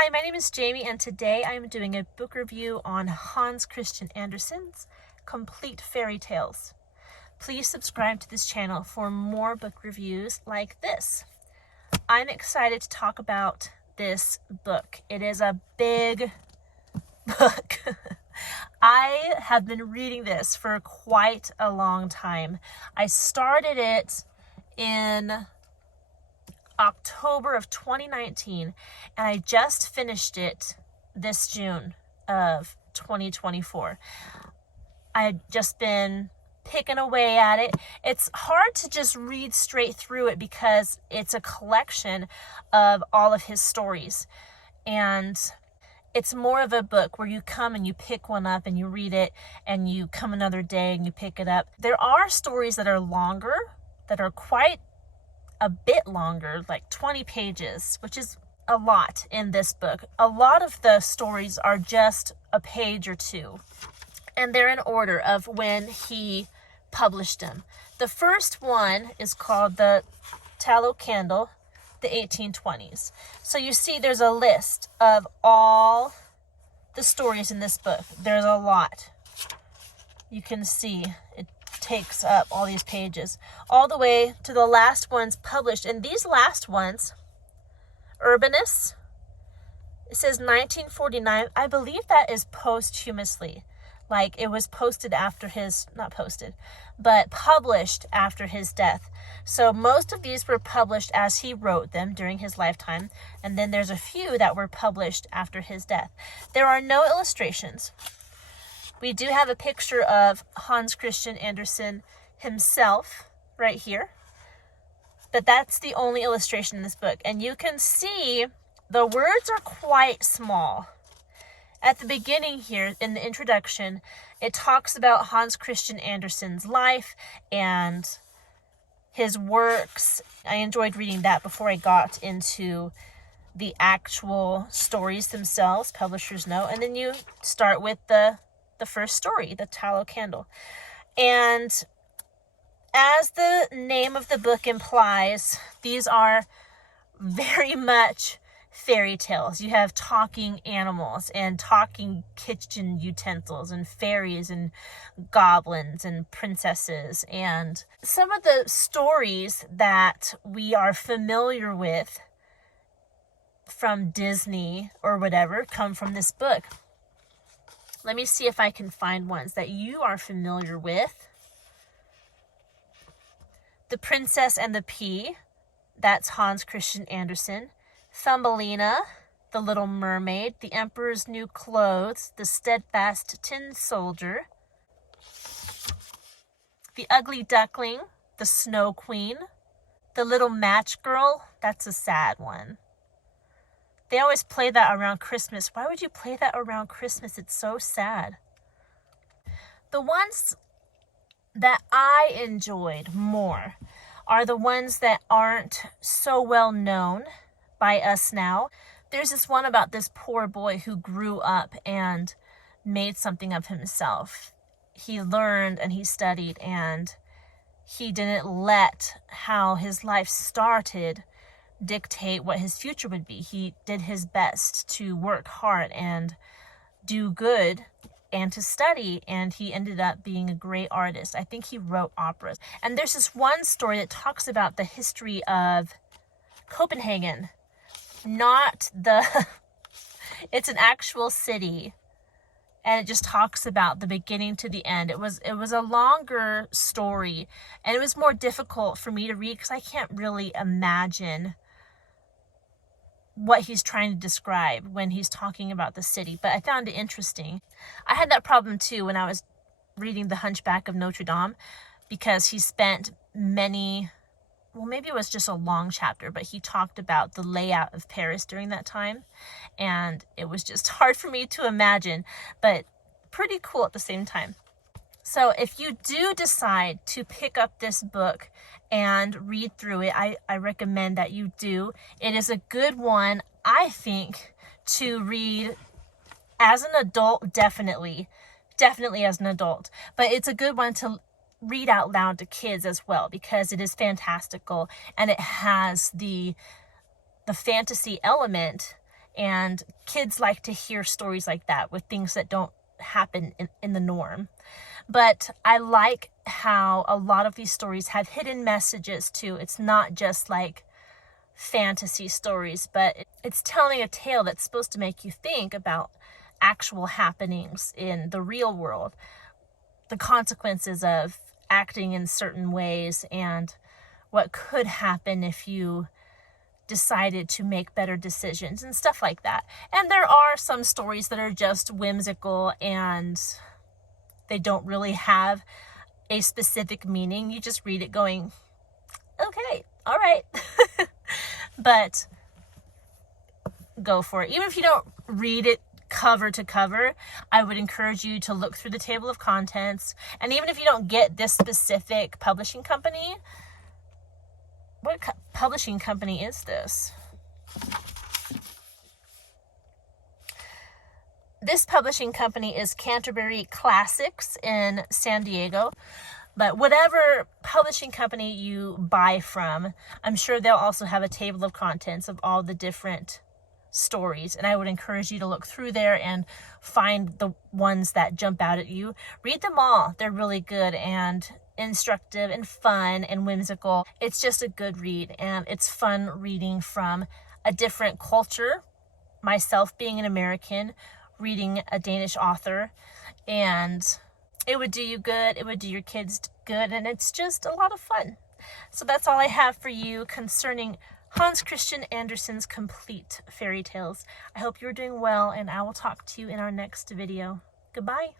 Hi, my name is Jamie, and today I am doing a book review on Hans Christian Andersen's Complete Fairy Tales. Please subscribe to this channel for more book reviews like this. I'm excited to talk about this book. It is a big book. I have been reading this for quite a long time. I started it in October of 2019, and I just finished it this June of 2024. I had just been picking away at it. It's hard to just read straight through it because it's a collection of all of his stories, and it's more of a book where you come and you pick one up and you read it, and you come another day and you pick it up. There are stories that are longer, that are quite a bit longer, like 20 pages, which is a lot in this book. A lot of the stories are just a page or two, and they're in order of when he published them. The first one is called The Tallow Candle, the 1820s. So you see there's a list of all the stories in this book. There's a lot. You can see it takes up all these pages all the way to the last ones published. And these last ones, Urbanus, it says 1949. I believe that is posthumously, like it was posted after his, not posted, but published after his death. So most of these were published as he wrote them during his lifetime, and then there's a few that were published after his death. There are no illustrations. We do have a picture of Hans Christian Andersen himself right here, but that's the only illustration in this book. And you can see the words are quite small. At the beginning here, in the introduction, it talks about Hans Christian Andersen's life and his works. I enjoyed reading that before I got into the actual stories themselves, publisher's note. And then you start with the first story, The Tallow Candle. And as the name of the book implies, these are very much fairy tales. You have talking animals and talking kitchen utensils and fairies and goblins and princesses. And some of the stories that we are familiar with from Disney or whatever come from this book. Let me see if I can find ones that you are familiar with. The Princess and the Pea, that's Hans Christian Andersen. Thumbelina, The Little Mermaid, The Emperor's New Clothes, The Steadfast Tin Soldier. The Ugly Duckling, The Snow Queen. The Little Match Girl, that's a sad one. They always play that around Christmas. Why would you play that around Christmas? It's so sad. The ones that I enjoyed more are the ones that aren't so well known by us now. There's this one about this poor boy who grew up and made something of himself. He learned and he studied, and he didn't let how his life started dictate what his future would be. He did his best to work hard and do good and to study, and he ended up being a great artist. I think he wrote operas. And there's this one story that talks about the history of Copenhagen. Not the it's an actual city, and it just talks about the beginning to the end. It was a longer story, and it was more difficult for me to read because I can't really imagine what he's trying to describe when he's talking about the city, but I found it interesting. I had that problem too when I was reading The Hunchback of Notre Dame, because he spent maybe it was just a long chapter, but he talked about the layout of Paris during that time, and it was just hard for me to imagine, but pretty cool at the same time. So if you do decide to pick up this book and read through it, I recommend that you do. It is a good one, I think, to read as an adult, definitely as an adult. But it's a good one to read out loud to kids as well, because it is fantastical and it has the fantasy element And kids like to hear stories like that with things that don't happen in the norm. But I like how a lot of these stories have hidden messages too. It's not just like fantasy stories, but it's telling a tale that's supposed to make you think about actual happenings in the real world, the consequences of acting in certain ways, and what could happen if you decided to make better decisions and stuff like that. And there are some stories that are just whimsical and they don't really have a specific meaning. You just read it going, okay, all right. But go for it. Even if you don't read it cover to cover, I would encourage you to look through the table of contents. And even if you don't get this specific publishing company, what publishing company is this? This publishing company is Canterbury Classics in San Diego. But whatever publishing company you buy from, I'm sure they'll also have a table of contents of all the different stories. And I would encourage you to look through there and find the ones that jump out at you. Read them all. They're really good and instructive and fun and whimsical. It's just a good read, and it's fun reading from a different culture. Myself being an American, reading a Danish author, and it would do you good, it would do your kids good, and it's just a lot of fun. So that's all I have for you concerning Hans Christian Andersen's complete fairy tales. I hope you're doing well, and I will talk to you in our next video. Goodbye.